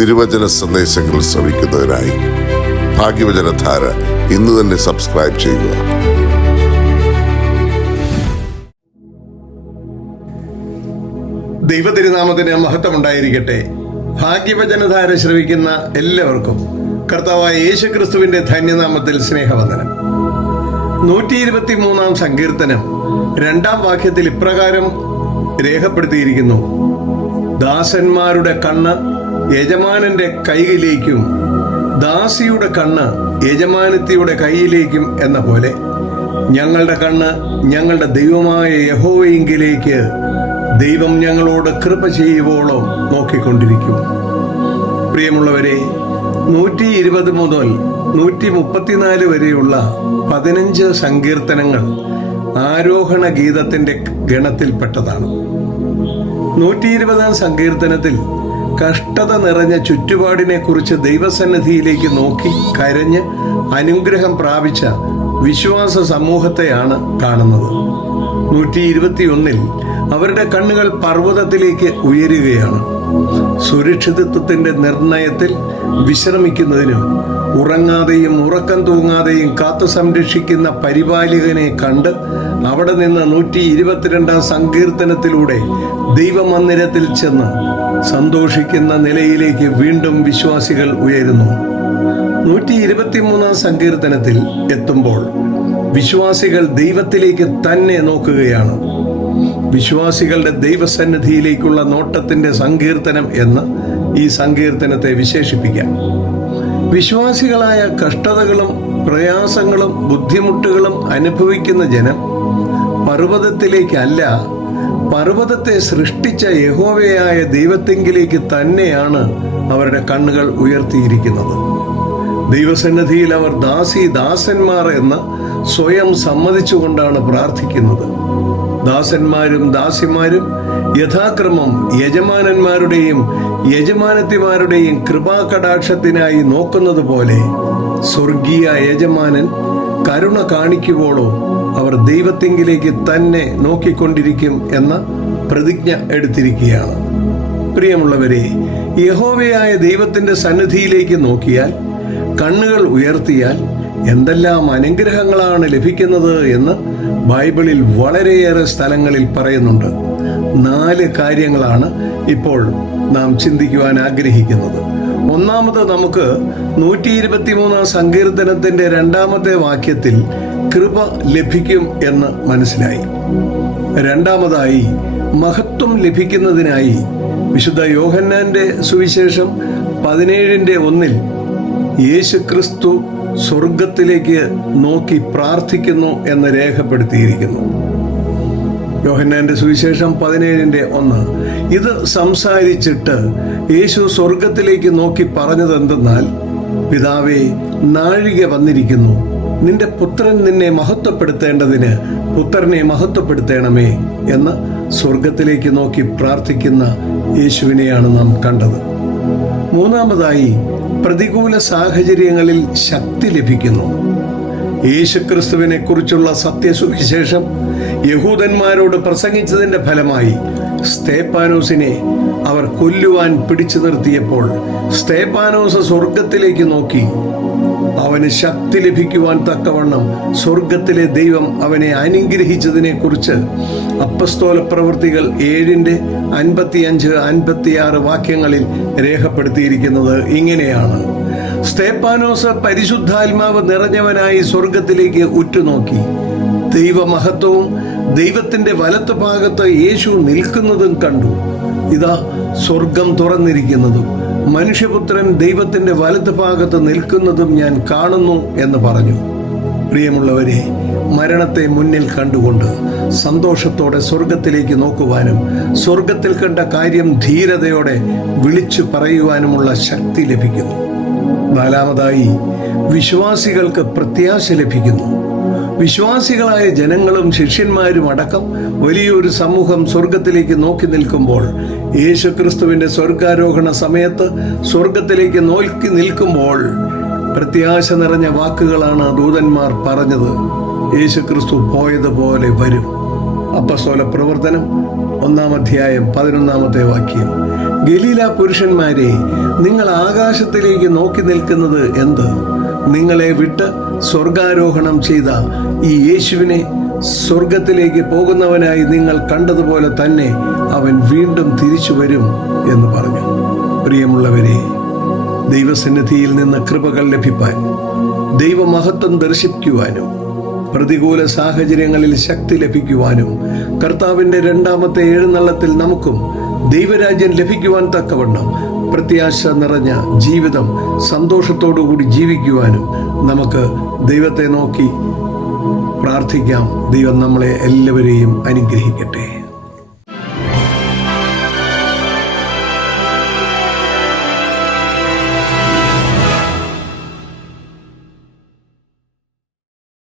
തിരുവചന സന്ദേശങ്ങൾ ശ്രവിക്കുന്നതിനായി ഭാഗ്യവചനധാര ഇന്ന് തന്നെ സബ്സ്ക്രൈബ് ചെയ്യുക. ദൈവതിരുനാമത്തിന് മഹത്വമുണ്ടായിരിക്കട്ടെ. ഭാഗ്യവചനധാര ശ്രവിക്കുന്ന എല്ലാവർക്കും കർത്താവായ യേശുക്രിസ്തുവിന്റെ ധന്യനാമത്തിൽ സ്നേഹവന്ദനം. 123 സങ്കീർത്തനം 2 വാക്യത്തിൽ ഇപ്രകാരം രേഖപ്പെടുത്തിയിരിക്കുന്നു: ദാസന്മാരുടെ കണ്ണ് യജമാനന്റെ കൈയിലേക്കും ദാസിയുടെ കണ്ണ് യജമാനത്തിയുടെ കൈയിലേക്കും എന്ന പോലെ ഞങ്ങളുടെ കണ്ണ് ഞങ്ങളുടെ ദൈവമായ യഹോവയെങ്കിലേക്ക് ദൈവം ഞങ്ങളോട് കൃപ ചെയ്യുവോളം നോക്കിക്കൊണ്ടിരിക്കും. പ്രിയമുള്ളവരെ, 120 മുതൽ 134 വരെയുള്ള 15 സങ്കീർത്തനങ്ങൾ ആരോഹണ ഗീതത്തിന്റെ ഗണത്തിൽപ്പെട്ടതാണ്. 120 സങ്കീർത്തനത്തിൽ കഷ്ടത നിറഞ്ഞ ചുറ്റുപാടിനെ കുറിച്ച് ദൈവസന്നിധിയിലേക്ക് നോക്കി കരഞ്ഞ് അനുഗ്രഹം പ്രാപിച്ച വിശ്വാസ സമൂഹത്തെയാണ് കാണുന്നത്. 121 അവരുടെ കണ്ണുകൾ പർവ്വതത്തിലേക്ക് ഉയരുകയാണ്. സുരക്ഷിതത്വത്തിന്റെ നിർണയത്തിൽ വിശ്രമിക്കുന്നതിനും ഉറങ്ങാതെയും ഉറക്കം തൂങ്ങാതെയും കാത്തു സംരക്ഷിക്കുന്ന പരിപാലകനെ കണ്ട് അവിടെ നിന്ന് 122 സങ്കീർത്തനത്തിലൂടെ ദൈവമന്ദിരത്തിൽ ചെന്ന് സന്തോഷിക്കുന്ന നിലയിലേക്ക് വീണ്ടും വിശ്വാസികൾ ഉയരുന്നു. 123 സങ്കീർത്തനത്തിൽ എത്തുമ്പോൾ വിശ്വാസികൾ ദൈവത്തിലേക്ക് തന്നെ നോക്കുകയാണ്. വിശ്വാസികളുടെ ദൈവസന്നിധിയിലേക്കുള്ള നോട്ടത്തിന്റെ സങ്കീർത്തനം എന്ന് ഈ സങ്കീർത്തനത്തെ വിശേഷിപ്പിക്കാം. വിശ്വാസികളായ കഷ്ടതകളും പ്രയാസങ്ങളും ബുദ്ധിമുട്ടുകളും അനുഭവിക്കുന്ന ജനം പർവ്വതത്തിലേക്കല്ല, പർവ്വതത്തെ സൃഷ്ടിച്ച യഹോവയായ ദൈവത്തെങ്കിലേക്ക് തന്നെയാണ് അവരുടെ കണ്ണുകൾ ഉയർത്തിയിരിക്കുന്നത്. ദൈവസന്നിധിയിൽ അവർ ദാസന്മാർ എന്ന് സ്വയം സമ്മതിച്ചുകൊണ്ടാണ് പ്രാർത്ഥിക്കുന്നത്. ദാസന്മാരും ദാസിമാരും യഥാക്രമം യജമാനന്മാരുടെയും യജമാനത്തിമാരുടെയും കൃപാകടാക്ഷത്തിനായി നോക്കുന്നത് പോലെ സ്വർഗീയ യജമാനൻ കരുണ കാണിക്കുവോളോ അവർ ദൈവത്തെങ്കിലേക്ക് തന്നെ നോക്കിക്കൊണ്ടിരിക്കും എന്ന പ്രതിജ്ഞ എടുത്തിരിക്കുകയാണ്. പ്രിയമുള്ളവരെ, യഹോവയായ ദൈവത്തിന്റെ സന്നിധിയിലേക്ക് നോക്കിയാൽ, കണ്ണുകൾ ഉയർത്തിയാൽ എന്തെല്ലാം അനുഗ്രഹങ്ങളാണ് ലഭിക്കുന്നത് എന്ന് ബൈബിളിൽ വളരെയേറെ സ്ഥലങ്ങളിൽ പറയുന്നുണ്ട്. 4 കാര്യങ്ങളാണ് ഇപ്പോൾ നാം ചിന്തിക്കുവാൻ ആഗ്രഹിക്കുന്നത്. ഒന്നാമത്, നമുക്ക് 123 സങ്കീർത്തനത്തിന്റെ 2 വാക്യത്തിൽ കൃപ ലഭിക്കും എന്ന് മനസ്സിലായി. രണ്ടാമതായി, മഹത്വം ലഭിക്കുന്നതിനായി വിശുദ്ധ യോഹന്നാന്റെ സുവിശേഷം 17:1 യേശുക്രിസ്തു സ്വർഗത്തിലേക്ക് നോക്കി പ്രാർത്ഥിക്കുന്നു എന്ന് രേഖപ്പെടുത്തിയിരിക്കുന്നു. യോഹന്നാന്റെ സുവിശേഷം 17:1 ഇത് സംസാരിച്ചിട്ട് യേശു സ്വർഗത്തിലേക്ക് നോക്കി പറഞ്ഞതെന്തെന്നാൽ, പിതാവേ, നാഴിക വന്നിരിക്കുന്നു, നിന്റെ പുത്രൻ നിന്നെ മഹത്വപ്പെടുത്തേണ്ടതിന് പുത്രനെ മഹത്വപ്പെടുത്തണമേ എന്ന് സ്വർഗത്തിലേക്ക് നോക്കി പ്രാർത്ഥിക്കുന്ന യേശുവിനെയാണ് നാം കണ്ടത്. മൂന്നാമതായി, പ്രതികൂല സാഹചര്യങ്ങളിൽ ശക്തി ലഭിക്കുന്നു. യേശുക്രിസ്തുവിനെ കുറിച്ചുള്ള സത്യസുവിശേഷം യഹൂദന്മാരോട് പ്രസംഗിച്ചതിന്റെ ഫലമായി സ്തേഫാനോസിനെ അവർ കൊല്ലുവാൻ പിടിച്ചു നിർത്തിയപ്പോൾ സ്തേഫാനോസ് സ്വർഗത്തിലേക്ക് നോക്കി അവന് ശക്തി ലഭിക്കുവാൻ തക്കവണ്ണം സ്വർഗത്തിലെ ദൈവം അവനെ അനുഗ്രഹിച്ചതിനെ കുറിച്ച് അപ്പസ്തോല പ്രവൃത്തികൾ 7:55-56 വാക്യങ്ങളിൽ രേഖപ്പെടുത്തിയിരിക്കുന്നത് ഇങ്ങനെയാണ്: സ്തേഫാനോസ് പരിശുദ്ധാത്മാവ് നിറഞ്ഞവനായി സ്വർഗത്തിലേക്ക് ഉറ്റുനോക്കി, ദൈവമഹത്വവും ദൈവത്തിന്റെ വലത്ത് ഭാഗത്ത് യേശു നിൽക്കുന്നതും കണ്ടു. ഇതാ, സ്വർഗം തുറന്നിരിക്കുന്നതും മനുഷ്യപുത്രൻ ദൈവത്തിന്റെ വലത്ത് ഭാഗത്ത് നിൽക്കുന്നതും ഞാൻ കാണുന്നു എന്ന് പറഞ്ഞു. പ്രിയമുള്ളവരെ, മരണത്തെ മുന്നിൽ കണ്ടുകൊണ്ട് സന്തോഷത്തോടെ സ്വർഗത്തിലേക്ക് നോക്കുവാനും സ്വർഗത്തിൽ കണ്ട കാര്യം ധീരതയോടെ വിളിച്ചു പറയുവാനുമുള്ള ശക്തി ലഭിക്കുന്നു. നാലാമതായി, വിശ്വാസികൾക്ക് പ്രത്യാശ ലഭിക്കുന്നു. വിശ്വാസികളായ ജനങ്ങളും ശിഷ്യന്മാരും അടക്കം വലിയൊരു സമൂഹം സ്വർഗത്തിലേക്ക് നോക്കി നിൽക്കുമ്പോൾ, യേശുക്രിസ്തുവിന്റെ സ്വർഗാരോഹണ സമയത്ത് സ്വർഗത്തിലേക്ക് നോക്കി നിൽക്കുമ്പോൾ പ്രത്യാശ നിറഞ്ഞ വാക്കുകളാണ് ദൂതന്മാർ പറഞ്ഞത്. യേശുക്രിസ്തു പോയതുപോലെ വരും. അപ്പോസ്തല പ്രവർത്തനം 1 അധ്യായം 11 വാക്യം. ഗലീല പുരുഷന്മാരെ, നിങ്ങൾ ആകാശത്തിലേക്ക് നോക്കി നിൽക്കുന്നത് എന്ത്? നിങ്ങളെ വിട്ട് സ്വർഗാരോഹണം ചെയ്ത ഈ യേശുവിനെ സ്വർഗത്തിലേക്ക് പോകുന്നവനായി നിങ്ങൾ കണ്ടതുപോലെ തന്നെ അവൻ വീണ്ടും തിരിച്ചു വരും എന്ന് പറഞ്ഞു. പ്രിയമുള്ളവരെ, ദൈവസന്നിധിയിൽ നിന്ന് കൃപകൾ ലഭിപ്പാൻ, ദൈവമഹത്വം ദർശിക്കുവാനും, പ്രതികൂല സാഹചര്യങ്ങളിൽ ശക്തി ലഭിക്കുവാനും, കർത്താവിൻ്റെ രണ്ടാമത്തെ എഴുന്നള്ളത്തിൽ നമുക്കും ദൈവരാജ്യം ലഭിക്കുവാൻ തക്കവണ്ണം പ്രത്യാശ നിറഞ്ഞ ജീവിതം സന്തോഷത്തോടുകൂടി ജീവിക്കുവാനും നമുക്ക് ദൈവത്തെ നോക്കി പ്രാർത്ഥിക്കാം. ദൈവം നമ്മളെ എല്ലാവരെയും അനുഗ്രഹിക്കട്ടെ.